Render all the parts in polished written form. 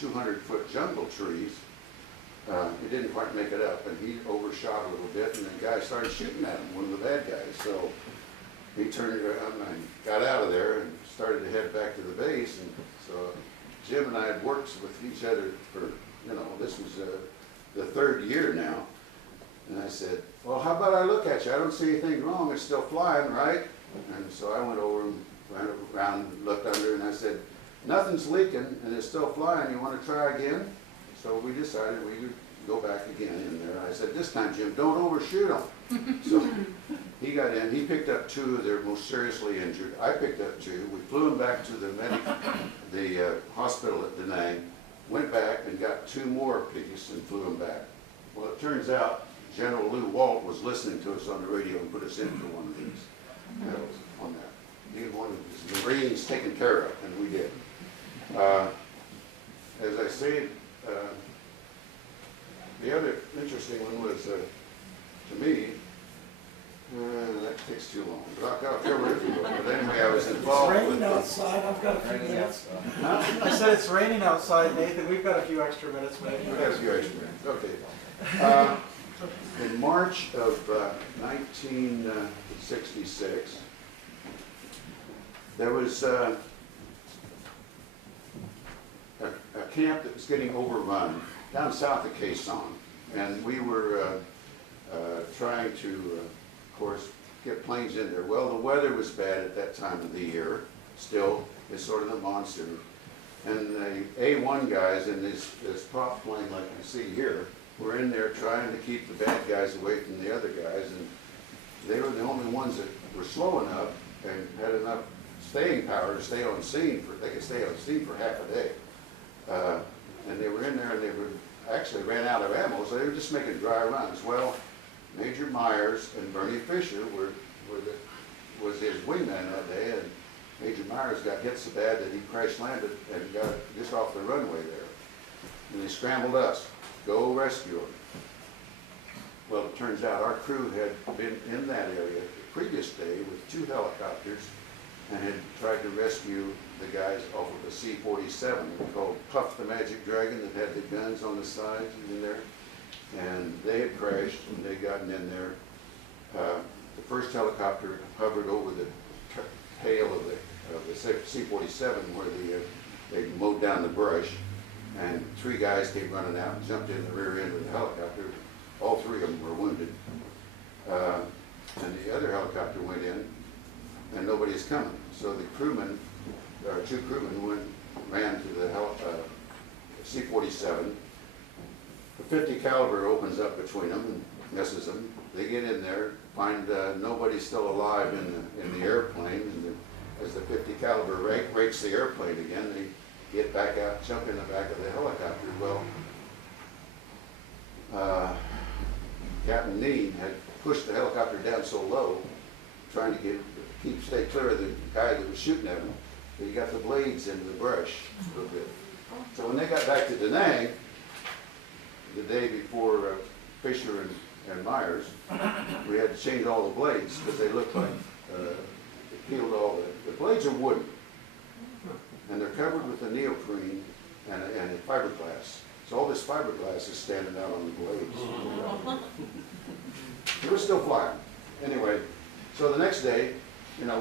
200-foot jungle trees. He didn't quite make it up, and he overshot a little bit, and the guy started shooting at him, one of the bad guys. So he turned around and got out of there and started to head back to the base. And so Jim and I had worked with each other for, you know, this was the third year now. And I said, well, how about I look at you? I don't see anything wrong. It's still flying, right? And so I went over and ran around, looked under, and I said, nothing's leaking, and it's still flying. You want to try again? So we decided we would go back again in there. I said, this time, Jim, don't overshoot them. So he got in. He picked up two of their most seriously injured. I picked up two. We flew them back to the hospital at Da Nang, went back and got two more pieces and flew them back. Well, it turns out General Lew Walt was listening to us on the radio and put us in for one of these. That was on that. He wanted his Marines taken care of, and we did. As I say, the other interesting one was, to me, that takes too long, but I'll cover it if you will. But anyway, I was involved with... It's raining outside, I've got a few minutes. I said it's raining outside, Nathan. We've got a few extra minutes, maybe. We've got a few extra minutes, okay. In March of 1966, there was a camp that was getting overrun down south of Quezon, and we were trying to, of course, get planes in there. Well, the weather was bad at that time of the year. Still, it's sort of the monsoon. And the A-1 guys in this prop plane, like you see here, were in there trying to keep the bad guys away from the other guys, and they were the only ones that were slow enough and had enough staying power to stay on scene. They could stay on scene for half a day. And they were in there, and they were actually ran out of ammo, so they were just making dry runs. Well, Major Myers and Bernie Fisher was his wingman that day, and Major Myers got hit so bad that he crash landed and got just off the runway there. And they scrambled us, go rescue him. Well, it turns out our crew had been in that area the previous day with 2 helicopters and had tried to rescue the guys off of a C-47 called Puff the Magic Dragon that had the guns on the sides in there. And they had crashed and they'd gotten in there. The first helicopter hovered over the tail of the C-47 where they mowed down the brush, and 3 guys came running out and jumped in the rear end of the helicopter. All 3 of them were wounded. And the other helicopter went in, and nobody's coming. So the crewmen, 2 crewmen, ran to the C-47. The 50 caliber opens up between them and misses them. They get in there, find nobody still alive in the airplane, and as the 50 caliber rakes the airplane again, they get back out, jump in the back of the helicopter. Well, Captain Greene had pushed the helicopter down so low, trying to stay clear of the guy that was shooting at him, that he got the blades into the brush a little bit. So when they got back to Da Nang, the day before Fisher and Myers, we had to change all the blades because they looked like they peeled all the blades are wooden, and they're covered with a neoprene and a fiberglass. So all this fiberglass is standing out on the blades. It was still flying. Anyway, so the next day, you know,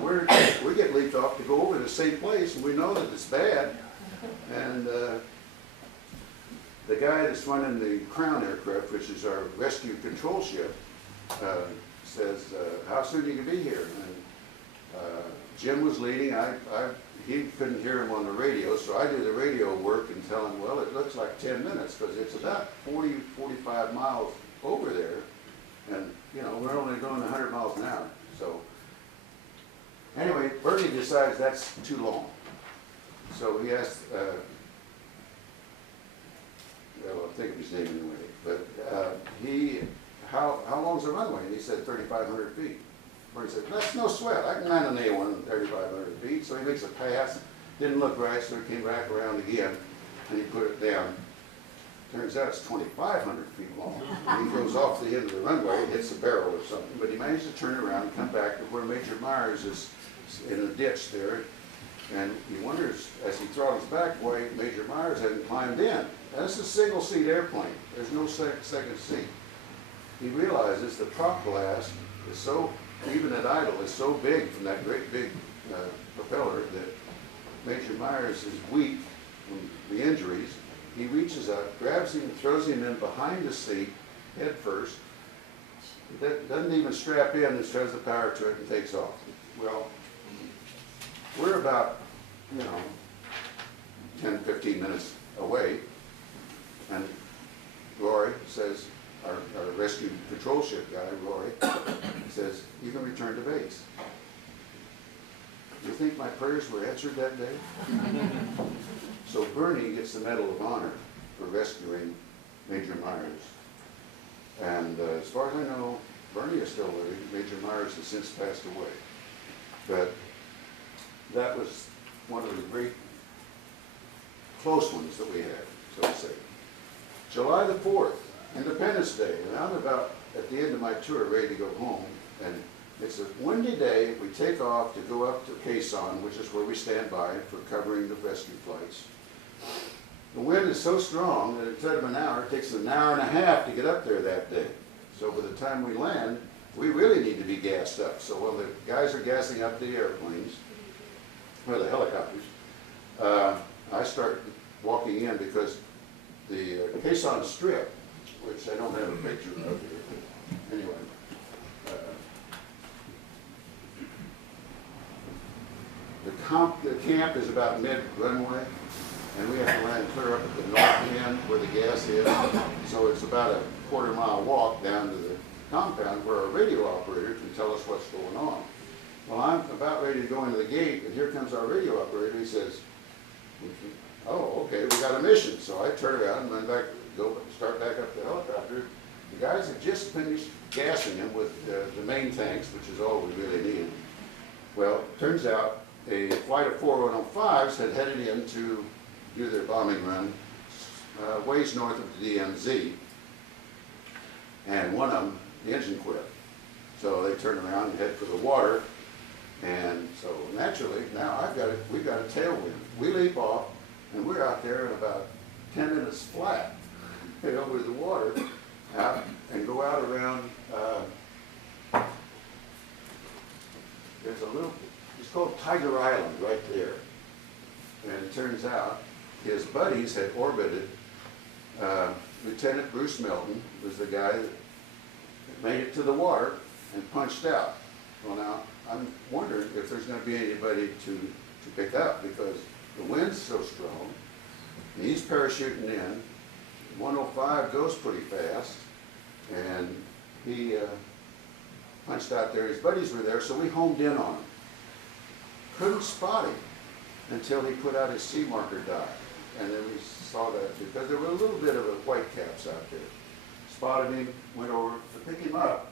we get leaped off to go over to the same place, and we know that it's bad. And the guy that's running the Crown aircraft, which is our rescue control ship, says, how soon you can be here? And Jim was leading. He couldn't hear him on the radio, so I did the radio work and tell him, well, it looks like 10 minutes because it's about 40, 45 miles over there. And, you know, we're only going 100 miles an hour. So anyway, Bernie decides that's too long. So he asked, well, I'll think of his name anyway, but how long's the runway? And he said 3,500 feet. Bernie said, that's no sweat. I can land on the A1 at 3,500 feet. So he makes a pass. Didn't look right, so he came back around again, and he put it down. Turns out it's 2,500 feet long. And he goes off the end of the runway, hits a barrel or something, but he managed to turn around and come back to where Major Myers is in the ditch there. And he wonders, as he throttles back, why Major Myers hadn't climbed in. That's a single seat airplane. There's no second seat. He realizes the prop blast is so, even at idle, is so big from that great big propeller that Major Myers is weak from the injuries. He reaches out, grabs him, throws him in behind the seat, head first. Doesn't even strap in and throws the power to it and takes off. Well, we're about, 10, 15 minutes away, and Rory says, our rescue patrol ship guy, Rory, says, you can return to base. Do you think my prayers were answered that day? So Bernie gets the Medal of Honor for rescuing Major Myers. And as far as I know, Bernie is still living. Major Myers has since passed away. But that was one of the great close ones that we had, so to say. July the 4th, Independence Day, and I'm about at the end of my tour, ready to go home, and it's a windy day. We take off to go up to Quezon, which is where we stand by for covering the rescue flights. The wind is so strong that instead of an hour, it takes an hour and a half to get up there that day. So by the time we land, we really need to be gassed up. So while the guys are gassing up the airplanes, well, the helicopters, I start walking in because the Quezon Strip, which I don't have a picture of here, but anyway, the camp is about mid-runway, and we have to land clear up at the north end where the gas is. So it's about a quarter-mile walk down to the compound where our radio operator can tell us what's going on. Well, I'm about ready to go into the gate, and here comes our radio operator. He says, oh, okay, we got a mission. So I turn around and then start back up the helicopter. The guys had just finished gassing him with the main tanks, which is all we really needed. Well, turns out a flight of 4105s had headed in to do their bombing run ways north of the DMZ. And one of them, the engine quit. So they turn around and head for the water. And so naturally, now we've got a tailwind. We leap off, and we're out there in about 10 minutes flat, head over to the water, out, and go out around, there's a little, it's called Tiger Island right there. And it turns out his buddies had orbited. Lieutenant Bruce Melton was the guy that made it to the water and punched out. Well, now, I'm wondering if there's going to be anybody to pick up because the wind's so strong. And he's parachuting in. 105 goes pretty fast, and he punched out there. His buddies were there, so we homed in on him. Couldn't spot him until he put out his sea marker dye. And then we saw that because there were a little bit of a white caps out there. Spotted him, went over to pick him up.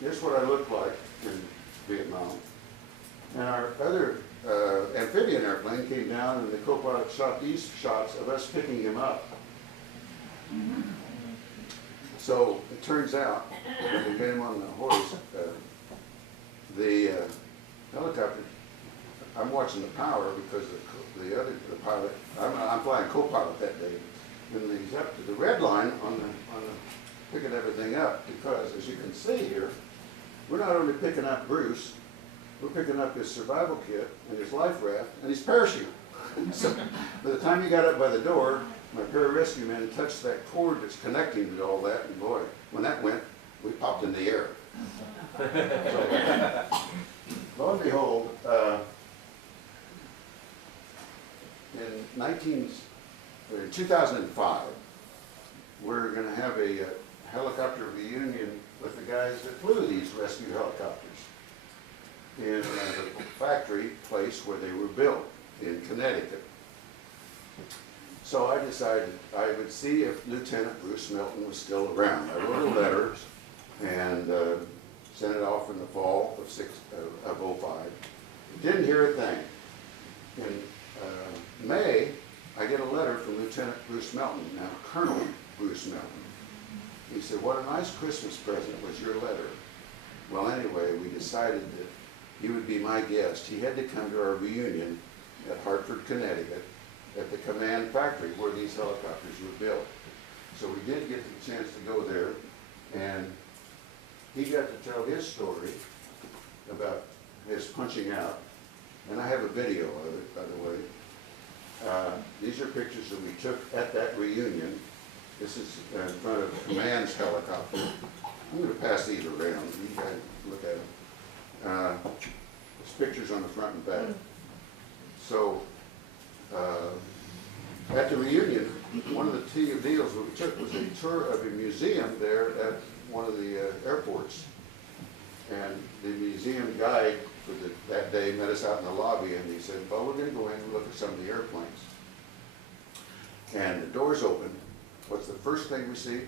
Here's what I looked like in Vietnam. And our other amphibian airplane came down, and the co-pilot shot these shots of us picking him up. So it turns out, when we get him on the horse, the helicopter, I'm watching the power because the pilot, I'm flying co-pilot that day, and he's up to the red line on the picking everything up because, as you can see here, we're not only picking up Bruce, we're picking up his survival kit and his life raft and his parachute. So by the time he got up by the door, my pararescue man touched that cord that's connecting to all that, and boy, when that went, we popped in the air. So, lo and behold, in 2005, we're going to have a helicopter reunion with the guys that flew these rescue helicopters in the factory place where they were built in Connecticut. So I decided I would see if Lieutenant Bruce Melton was still around. I wrote a letter and sent it off in the fall of '05. Didn't hear a thing. In May, I get a letter from Lieutenant Bruce Melton, now Colonel Bruce Melton. He said, what a nice Christmas present was your letter. Well, anyway, we decided that he would be my guest. He had to come to our reunion at Hartford, Connecticut, at the command factory where these helicopters were built. So we did get the chance to go there, and he got to tell his story about his punching out, and I have a video of it, by the way. These are pictures that we took at that reunion. This is in front of Command's helicopter. I'm going to pass these around. You guys look at them. There's pictures on the front and back. So, at the reunion, one of the deals we took was a tour of a museum there at one of the airports. And the museum guide for that day met us out in the lobby, and he said, well, we're going to go in and look at some of the airplanes. And the doors open. What's the first thing we see?